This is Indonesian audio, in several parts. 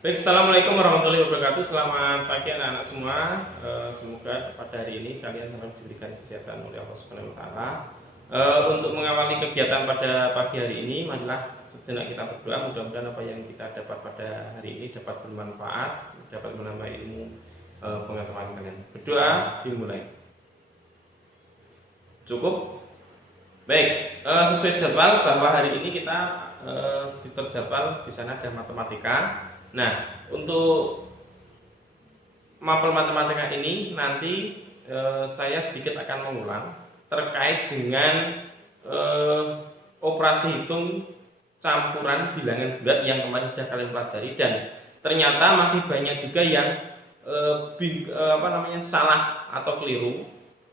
Baik, assalamualaikum warahmatullahi wabarakatuh. Selamat pagi anak-anak semua. Semoga pada hari ini kalian selalu diberikan kesehatan oleh Allah Subhanahu Wa Taala. Untuk mengawali kegiatan pada pagi hari ini, marilah sejenak kita berdoa. Mudah-mudahan apa yang kita dapat pada hari ini dapat bermanfaat, dapat menambah ilmu pengetahuan kalian. Berdoa dimulai. Cukup. Baik, sesuai jadwal bahwa hari ini kita terjadwal di sana ada matematika. Nah, untuk mapel matematika ini nanti saya sedikit akan mengulang terkait dengan operasi hitung campuran bilangan bulat yang kemarin sudah kalian pelajari, dan ternyata masih banyak juga yang salah atau keliru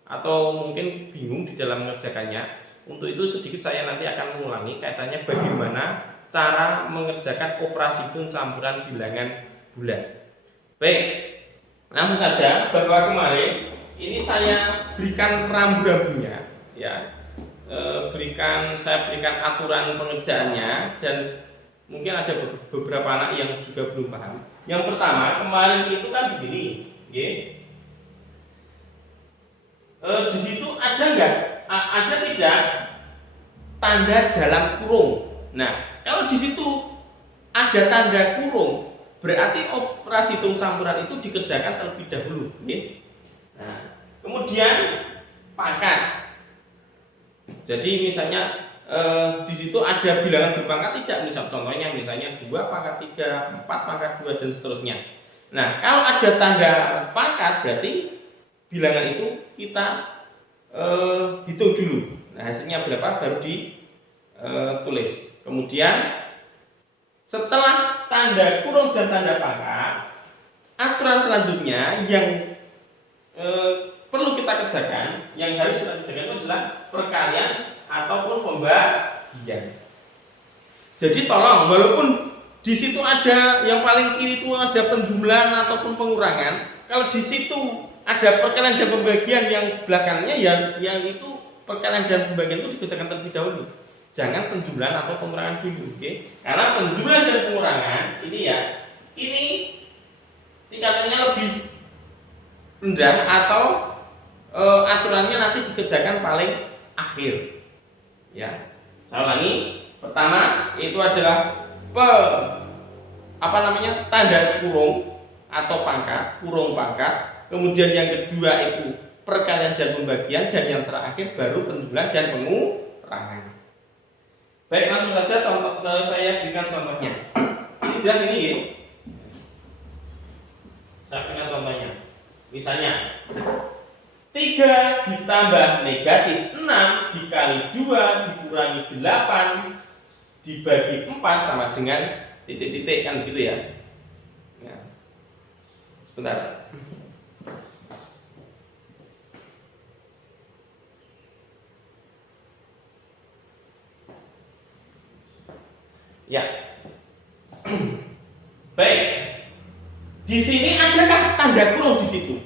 atau mungkin bingung di dalam mengerjakannya. Untuk itu sedikit saya nanti akan mengulangi kaitannya bagaimana cara mengerjakan operasi hitung campuran bilangan bulat. Baik, langsung saja. Bahwa kemarin ini saya berikan rambu-rambunya, ya, saya berikan aturan pengerjaannya, dan mungkin ada beberapa anak yang juga belum paham. Yang pertama, kemarin itu kan begini, okay? Di situ ada tidak tanda dalam kurung? Nah, kalau di situ ada tanda kurung, berarti operasi hitung campuran itu dikerjakan terlebih dahulu. Okay? Nah, kemudian pangkat. Jadi misalnya di situ ada bilangan berpangkat tidak, contohnya misalnya 2 pangkat 3, 4 pangkat 2 dan seterusnya. Nah, kalau ada tanda pangkat berarti bilangan itu kita hitung dulu. Nah, hasilnya berapa baru ditulis. Kemudian setelah tanda kurung dan tanda pangkat, aturan selanjutnya yang perlu kita kerjakan, yang harus kita kerjakan itu adalah perkalian ataupun pembagian. Jadi tolong, walaupun di situ ada yang paling kiri itu ada penjumlahan ataupun pengurangan, kalau di situ ada perkalian dan pembagian yang sebelah kanannya, yang itu perkalian dan pembagian itu dikerjakan terlebih dahulu. Jangan penjumlahan atau pengurangan dulu, okay? Karena penjumlahan dan pengurangan ini tingkatannya lebih rendah atau aturannya nanti dikerjakan paling akhir. Ya, saya ulangi. Pertama itu adalah tanda kurung atau pangkat, kurung pangkat. Kemudian yang kedua itu perkalian dan pembagian, dan yang terakhir baru penjumlahan dan pengurangan. Baik, langsung saja saya berikan contohnya. Ini jelas ini ya. Saya berikan contohnya. Misalnya 3 ditambah negatif 6 dikali 2 dikurangi 8 dibagi 4 sama dengan titik-titik, kan gitu ya. Nah, sebentar. Ya. Baik. Di sini adakah tanda kurung di situ?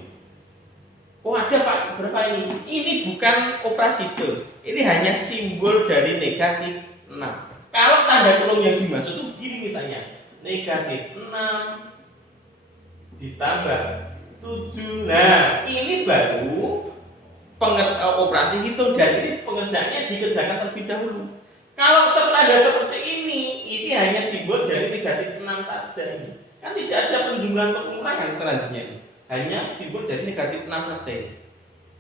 Oh, ada Pak. Berapa ini? Ini bukan operasi hitung. Ini hanya simbol dari negatif 6. Kalau tanda kurung yang dimaksud itu begini misalnya. Negatif 6 ditambah 7. Nah, ini baru operasi hitung, dan ini pengerjaannya dikerjakan terlebih dahulu. Kalau tanda seperti ini hanya simbol dari negatif 6 saja ini. Kan tidak ada penjumlahan atau pengurangan selanjutnya ini. Hanya simbol dari negatif 6 saja ini.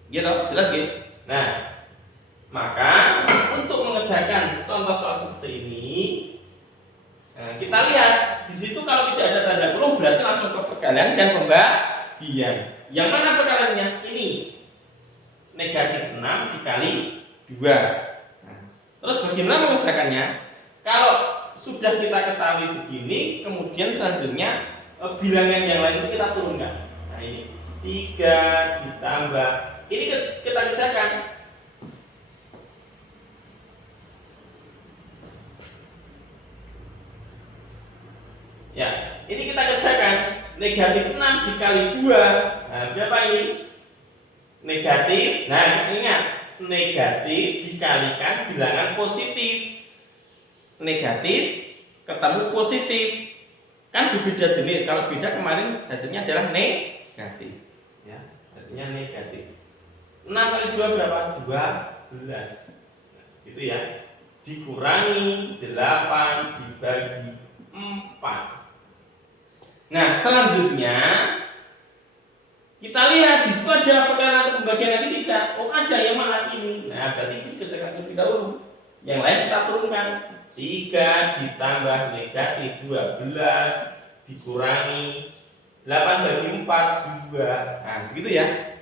Gitu, jelas gitu? Nah, maka untuk mengerjakan contoh soal seperti ini, kita lihat di situ kalau tidak ada tanda kurung berarti langsung ke perkalian dan pembagian. Yang mana perkaliannya? Ini negatif 6 dikali 2. Terus bagaimana mengerjakannya? Kalau sudah kita ketahui begini, kemudian selanjutnya bilangan yang lain itu kita turunkan. Nah, ini 3 ditambah, ini kita kerjakan. Ya, ini kita kerjakan. Negatif 6 dikali 2. Nah, berapa ini? Negatif. Nah, ingat, negatif dikalikan bilangan positif. Negatif ketemu positif. Kan berbeda jenis. Kalau beda kemarin hasilnya adalah negatif. Ya, hasilnya negatif. 6 kali 2 berapa? 12. Nah, itu ya. Dikurangi 8 dibagi 4. Nah, selanjutnya kita lihat di situ ada perkara atau pembagian lagi tidak? Oh, ada, yang mana ini? Nah, berarti ini dikerjakan terlebih dahulu. Yang lain kita turunkan. 3 ditambah negatif 12 dikurangi 8 bagi 4 2. Nah, begitu ya.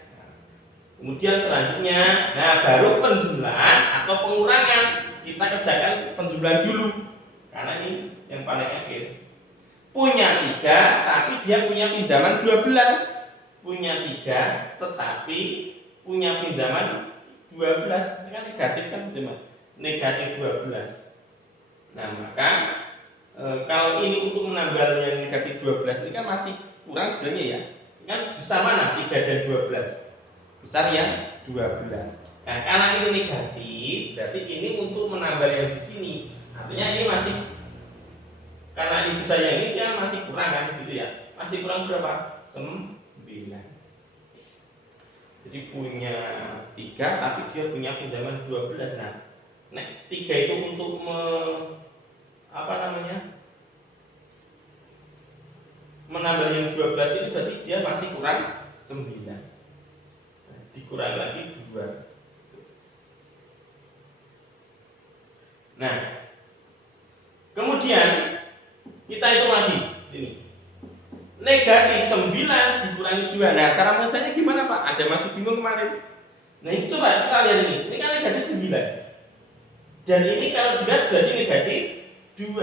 Kemudian selanjutnya, nah baru penjumlahan atau pengurangan. Kita kerjakan penjumlahan dulu. Karena ini yang paling akhir. Punya 3, tapi dia punya pinjaman 12. Punya 3, tetapi punya pinjaman 12. Ini kan negatif kan, teman? Negatif 12. Nah, maka kalau ini untuk menambah yang negatif 12 ini kan masih kurang sebenarnya ya. Ini kan besar mana? 3 dan 12. Besar yang 12. Nah, karena ini negatif, berarti ini untuk menambah yang di sini. Artinya ini masih, karena ini bisa yang ini dia masih kurang kan gitu ya. Masih kurang berapa? 9. Jadi punya 3 tapi dia punya pinjaman 12. Nah, 3 itu untuk menambah yang 12 ini berarti dia masih kurang 9. Nah, dikurangi lagi 2. Nah, kemudian kita hitung lagi sini. Negatif 9 dikurangi 2. Nah, cara mengerjanya gimana, Pak? Ada masih bingung kemarin? Nah, ini coba kita lihat ini. Ini kan negatif 9. Dan ini kalau dilihat jadi negatif 2.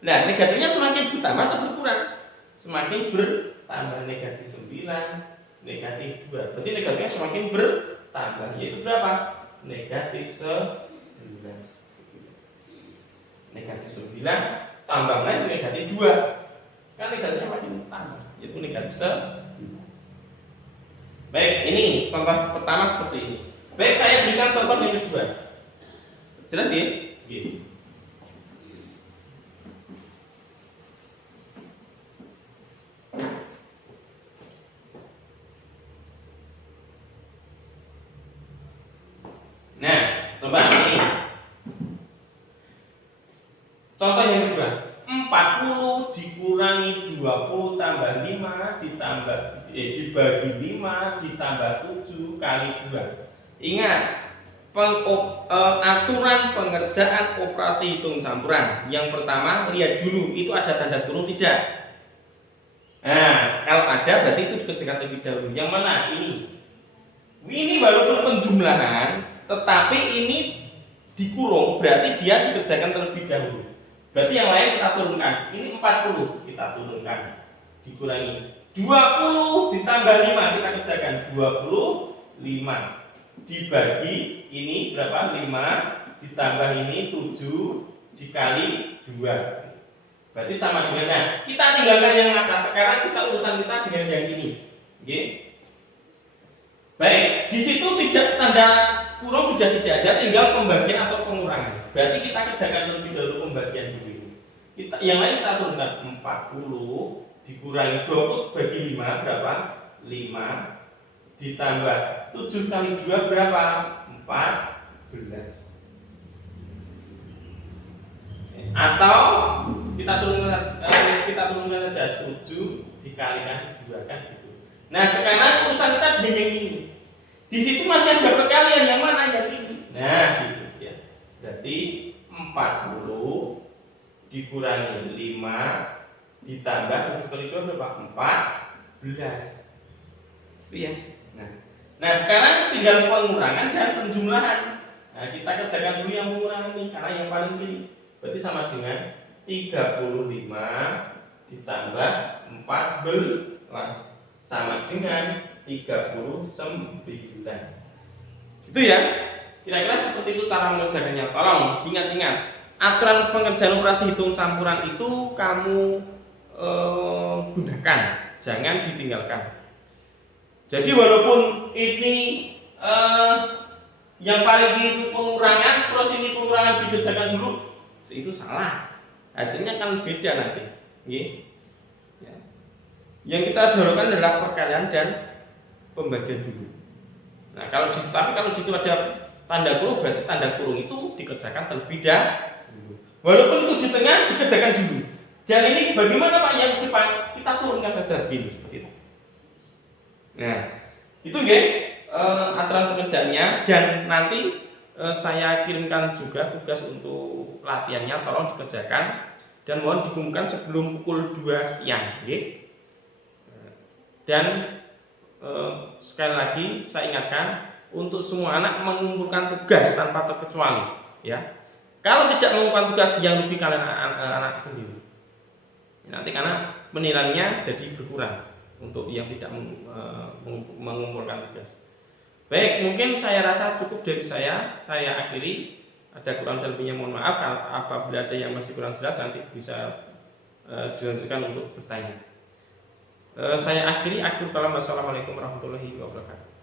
Nah, negatifnya semakin bertambah atau berkurang? Semakin bertambah. Negatif 9, negatif 2. Berarti negatifnya semakin bertambah. Yaitu berapa? Negatif 11. Negatif 9 tambah lagi negatif 2. Kan negatifnya makin tambah, yaitu negatif 11. Baik, ini contoh pertama seperti ini. Baik, saya berikan contoh yang kedua. Jelas ya? Gini. Nah, coba ini. Contoh yang kedua. 40 dikurangi 20 tambah 5 dibagi 5 ditambah 7 kali 2. Ingat, aturan pengerjaan operasi hitung campuran. Yang pertama, lihat dulu itu ada tanda kurung tidak. Nah, kalau ada berarti itu dikerjakan terlebih dahulu. Yang mana? Ini walaupun penjumlahan, tetapi ini dikurung, berarti dia dikerjakan terlebih dahulu. Berarti yang lain kita turunkan. Ini 40 kita turunkan. Dikurangi 20 ditambah 5 kita kerjakan. 25 dibagi ini berapa? 5 ditambah ini 7 dikali 2. Berarti sama dengan, nah, kita tinggalkan yang atas. Sekarang kita urusan kita dengan yang ini. Oke? Baik, di situ tidak tanda kurung sudah tidak ada, tinggal pembagian atau pengurangan. Berarti kita kerjakan terlebih dahulu pembagian dulu. Yang lain kita turunkan. 40 dikurangi 20 bagi 5 berapa? 5 ditambah 7 kali 2 berapa? 14. Atau kita turunkan saja 7 dikalikan 2 kan gitu. Nah, sekarang urusan kita dengan yang ini. Di situ masih ada perkalian, yang mana yang ini? Nah, gitu ya. Berarti 40 dikurangi 5 ditambah 7 kali 2 berapa? 14. Itu ya. Nah, sekarang tinggal pengurangan dan penjumlahan. Nah, kita kerjakan dulu yang pengurangan ini karena yang paling kiri. Berarti sama dengan 35 ditambah 14 sama dengan 39. Gitu ya. Kira-kira seperti itu cara mengerjakannya. Tolong diingat-ingat. Aturan pengerjaan operasi hitung campuran itu kamu gunakan, jangan ditinggalkan. Jadi walaupun ini yang paling kiri itu pengurangan, terus ini pengurangan dikerjakan dulu, itu salah. Hasilnya kan beda nanti. Yang kita dorongkan adalah perkalian dan pembagian dulu. Nah, tapi kalau di situ ada tanda kurung, berarti tanda kurung itu dikerjakan terlebih dahulu. Walaupun itu di tengah dikerjakan dulu. Dan ini bagaimana Pak yang depan kita turunkan saja bin seperti itu. Nah, itu ya aturan pekerjaannya, dan nanti saya kirimkan juga tugas untuk latihannya, tolong dikerjakan dan mohon diumumkan sebelum pukul 2 siang, okay? Dan sekali lagi saya ingatkan untuk semua anak mengumpulkan tugas tanpa terkecuali, ya. Kalau tidak mengumpulkan tugas, yang lebih kalian anak sendiri. Nanti karena penilaiannya jadi berkurang untuk yang tidak mengumpulkan tugas. Baik, mungkin saya rasa cukup dari saya akhiri. Ada kurang dan lebihnya mohon maaf. Apabila ada yang masih kurang jelas nanti bisa dilanjutkan untuk bertanya. Saya akhiri. Assalamualaikum warahmatullahi wabarakatuh.